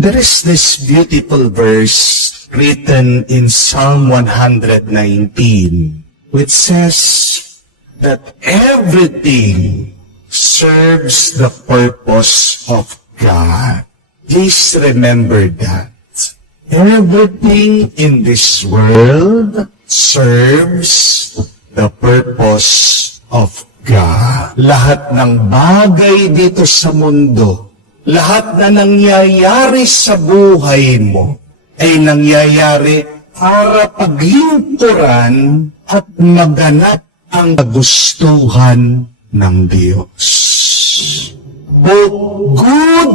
There is this beautiful verse written in Psalm 119, which says that everything serves the purpose of God. Please remember that. Everything in this world serves the purpose of God. Lahat ng bagay dito sa mundo, lahat na nangyayari sa buhay mo, ay nangyayari para paglingkuran at maganap ang kagustuhan ng Diyos. Both good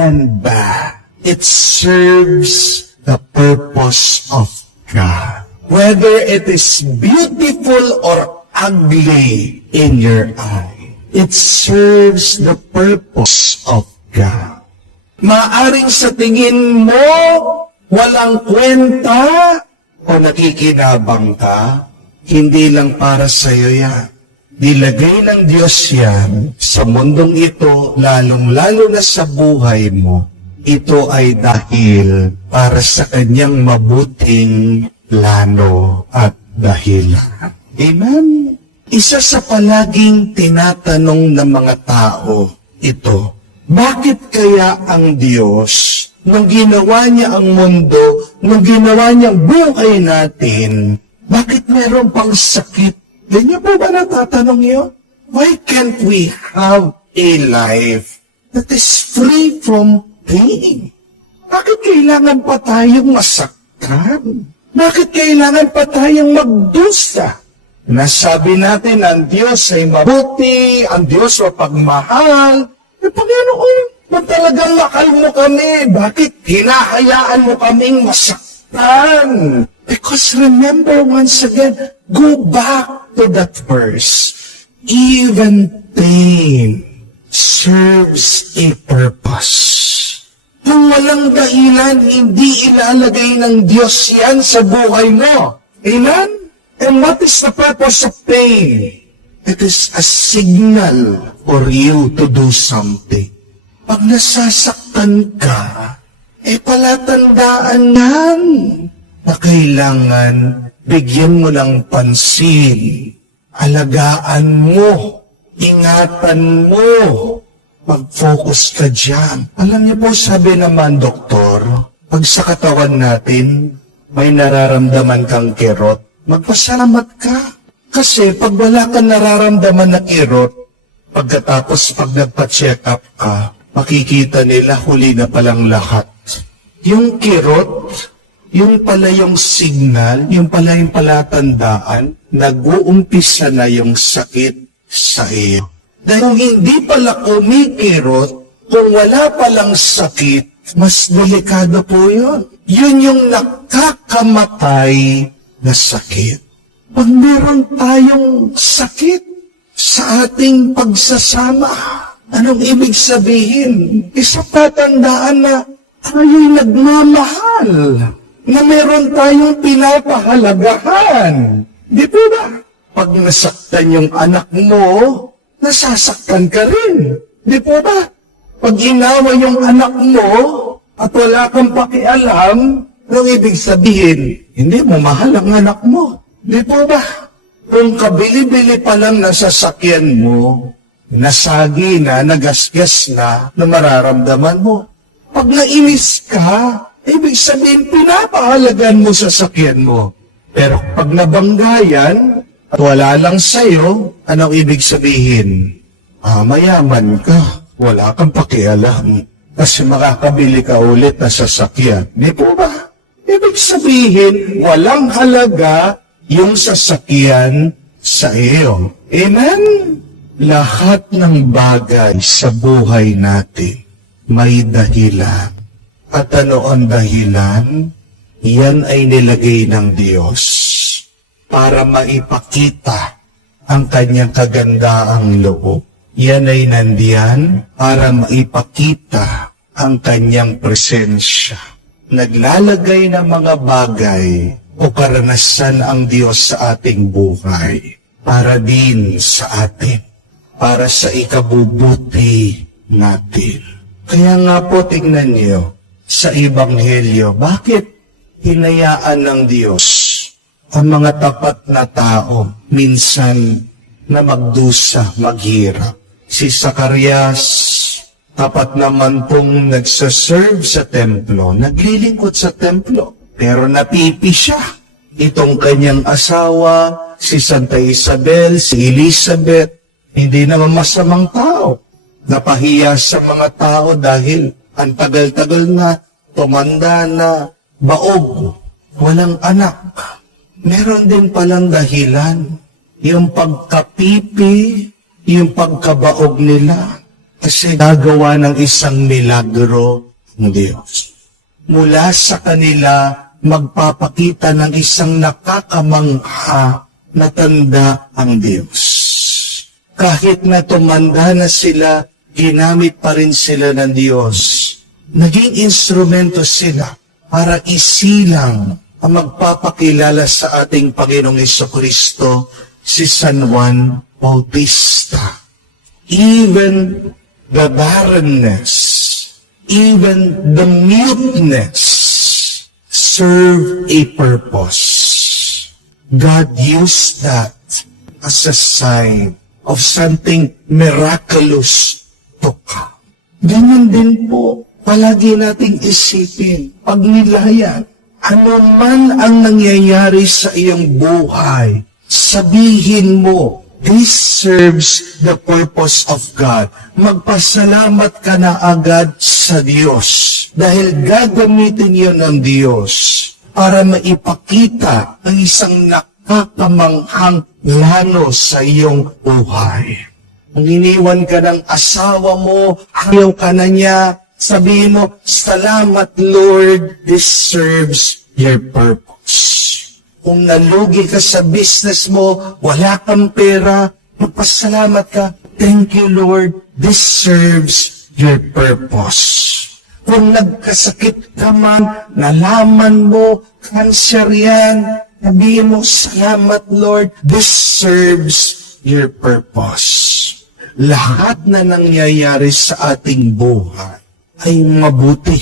and bad, it serves the purpose of God. Whether it is beautiful or ugly in your eye, it serves the purpose of God. Maaring sa tingin mo, walang kwenta o nakikinabang ka, hindi lang para sa iyo yan. Nilagay ng Diyos yan sa mundong ito, lalong-lalo na sa buhay mo. Ito ay dahil para sa kanyang mabuting plano at dahilan. Amen? Isa sa palaging tinatanong ng mga tao ito, bakit kaya ang Diyos, nung ginawa niya ang mundo, nung ginawa niya ang buhay natin, bakit meron pang sakit? Ganyan po ba natatanong yun? Why can't we have a life that is free from pain? Bakit kailangan pa tayong masaktan? Bakit kailangan pa tayong magdusa? Nasabi natin ang Diyos ay mabuti, ang Diyos mapagmahal. Panginoon, kung talagang mahal mo kami, bakit hinahayaan mo kaming masaktan? Because remember once again, go back to that verse. Even pain serves a purpose. Kung walang dahilan, hindi ilalagay ng Diyos yan sa buhay mo. Amen? And what is the purpose of pain? It is a signal for you to do something. Pag nasasaktan ka, palatandaan yan na kailangan bigyan mo ng pansin, alagaan mo, ingatan mo, mag-focus ka dyan. Alam niyo po, sabi naman, doktor, pag sa katawan natin, may nararamdaman kang kirot, magpasalamat ka. Kasi pag wala kang nararamdaman na kirot, pagkatapos pag nagpa-check up ka, makikita nila huli na palang lahat. Yung kirot, yung pala yung signal, yung pala yung palatandaan, nag-uumpisa na yung sakit sa iyo. Dahil kung hindi pala kumikirot, kung wala palang sakit, mas delikado po yun. Yun yung nakakamatay na sakit. Pag meron tayong sakit sa ating pagsasama, anong ibig sabihin? Isang tatandaan na tayo'y nagmamahal, na meron tayong pinapahalagahan. Di po ba? Pag nasaktan yung anak mo, nasasaktan ka rin. Di po ba? Pag inawa yung anak mo, at wala kang pakialam, anong ibig sabihin? Hindi mo mahal ang anak mo. Di po ba? Kung kabili-bili pa lang nasasakyan mo, nasagi na, nagasgas na mararamdaman mo. Pag nainis ka, ibig sabihin, pinapahalagan mo sa sakyan mo. Pero pag nabanggayan, at wala lang sa'yo, anong ibig sabihin? Mayaman ka, wala kang pakialam. Kasi makakabili ka ulit na sasakyan. Di po ba? Ibig sabihin, walang halaga yung sasakyan sa iyo. Amen? Lahat ng bagay sa buhay natin may dahilan. At ano ang dahilan? Yan ay nilagay ng Diyos para maipakita ang kanyang kagandaang loob. Yan ay nandiyan para maipakita ang kanyang presensya. Naglalagay ng mga bagay o karanasan ang Diyos sa ating buhay para din sa atin, para sa ikabubuti natin. Kaya nga po tingnan niyo, sa Ebanghelyo, bakit hinayaan ng Diyos ang mga tapat na tao minsan na magdusa, maghirap? Si Zacarias, tapat naman pong nagsaserve sa templo, naglilingkod sa templo, pero napipi siya. Itong kanyang asawa, si Santa Isabel, si Elizabeth, hindi naman masamang tao. Napahiya sa mga tao dahil ang tagal-tagal na, tumanda na, baog, walang anak. Meron din palang dahilan, yung pagkapipi, yung pagkabaog nila, kasi gagawa ng isang milagro ng Diyos. Mula sa kanila, magpapakita ng isang nakakamangha na tanda ang Diyos. Kahit na tumanda na sila, ginamit pa rin sila ng Diyos. Naging instrumento sila para isilang ang magpapakilala sa ating Panginoong Jesucristo, si San Juan Bautista. Even the barrenness, even the muteness, serve a purpose. God used that as a sign of something miraculous to come. Ganyan din po, palagi nating isipin, pagnilayan, ano man ang nangyayari sa iyong buhay, sabihin mo, this serves the purpose of God. Magpasalamat ka na agad sa Diyos dahil gagamitin yun ng Diyos para maipakita ang isang nakakamanghang plano sa iyong buhay. Kung iniwan ka ng asawa mo, ayaw ka na niya, sabihin mo, salamat Lord, this serves your purpose. Kung nalugi ka sa business mo, wala kang pera, magpasalamat ka, thank you Lord, this serves your purpose. Kung nagkasakit ka man, nalaman mo, cancer yan, sabihin mo, salamat Lord, this serves your purpose. Lahat na nangyayari sa ating buhay ay mabuti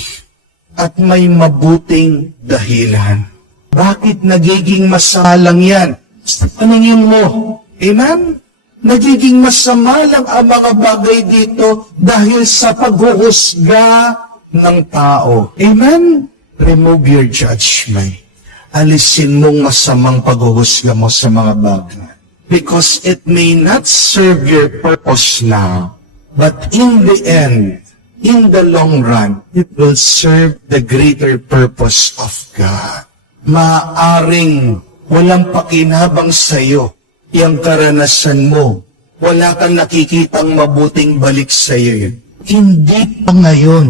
at may mabuting dahilan. Bakit nagiging masama lang yan? Sa paningin mo, amen? Nagiging masama lang ang mga bagay dito dahil sa paghuhusga ng tao. Amen? Remove your judgment. Alisin mong masamang paghuhusga mo sa mga bagay. Because it may not serve your purpose now, but in the end, in the long run, it will serve the greater purpose of God. Maaring walang pakinabang sa iyo yung karanasan mo. Wala kang nakikitang mabuting balik sa iyo yun. Hindi pa ngayon.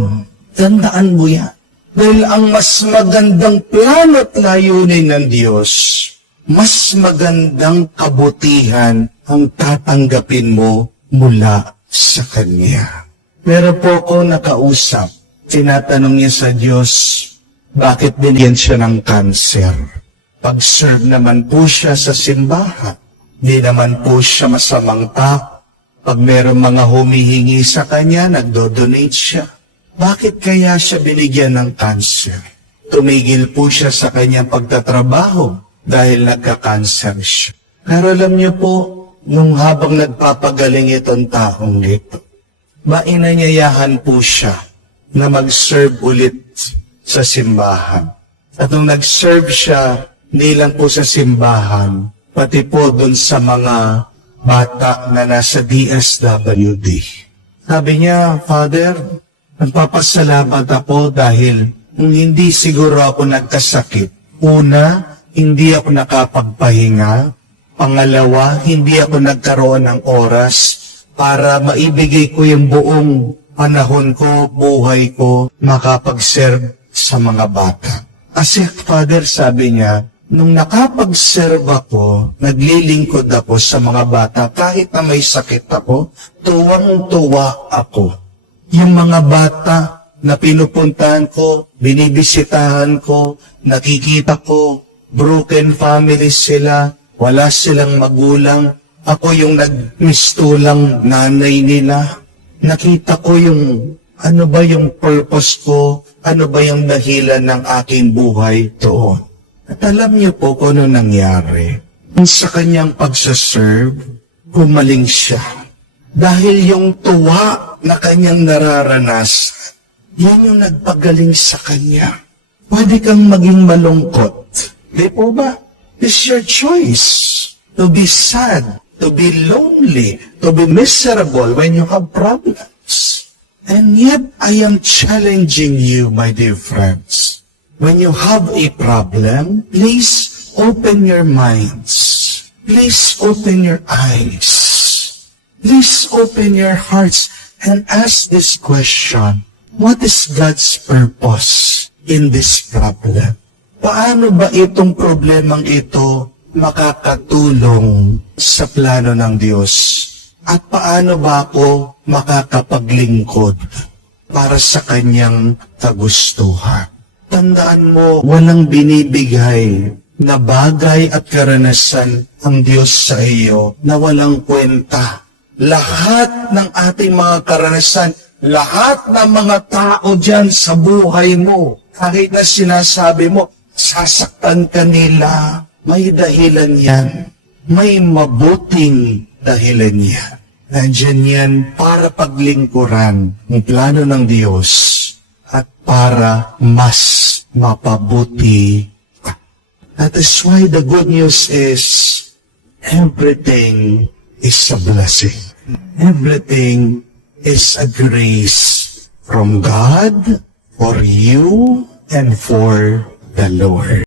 Tandaan mo yan. Dahil ang mas magandang plano at layunin ng Diyos, mas magandang kabutihan ang tatanggapin mo mula sa Kanya. Meron po ako nakausap. Tinatanong niya sa Diyos, bakit binigyan siya ng cancer? Pag-serve naman po siya sa simbahan. Di naman po siya masamang tao. Pag meron mga humihingi sa kanya, nagdo-donate siya. Bakit kaya siya binigyan ng cancer? Tumigil po siya sa kanyang pagtatrabaho dahil nagka-cancer siya. Pero alam niyo po, nung habang nagpapagaling itong taong ito, mainanyayahan po siya na mag-serve ulit sa simbahan. At nung nag-serve siya, hindi lang po sa simbahan, pati po dun sa mga bata na nasa DSWD. Sabi niya, Father, nagpapasalamat ako dahil kung hindi siguro ako nagkasakit. Una, hindi ako nakapagpahinga. Pangalawa, hindi ako nagkaroon ng oras para maibigay ko yung buong panahon ko, buhay ko, makapag-serve sa mga bata. Kasi Father, sabi niya, nung nakapag-serve ako, naglilingkod ako sa mga bata, kahit na may sakit ako, tuwang-tuwa ako. Yung mga bata na pinupuntahan ko, binibisitahan ko, nakikita ko, broken families sila, wala silang magulang, ako yung nagmistulang nanay nila. Nakita ko yung Ano ba yung purpose ko? Ano ba yung dahilan ng aking buhay doon? At alam niyo po kung ano nangyari. Sa kanyang pagsaserve, gumaling siya. Dahil yung tuwa na kanyang nararanas, yan yung nagpagaling sa kanya. Pwede kang maging malungkot. Di po ba? It's your choice to be sad, to be lonely, to be miserable when you have problems. And yet, I am challenging you, my dear friends. When you have a problem, please open your minds. Please open your eyes. Please open your hearts and ask this question. What is God's purpose in this problem? Paano ba itong problemang ito makakatulong sa plano ng Diyos? At paano ba ako makakapaglingkod para sa kanyang kagustuhan? Tandaan mo, walang binibigay na bagay at karanasan ang Diyos sa iyo na walang kwenta. Lahat ng ating mga karanasan, lahat ng mga tao dyan sa buhay mo, kahit na sinasabi mo, sasaktan ka nila, may dahilan yan. May mabuting dahilan yan. Nandiyan yan para paglingkuran ang plano ng Diyos at para mas mapabuti. That is why the good news is everything is a blessing. Everything is a grace from God for you and for the Lord.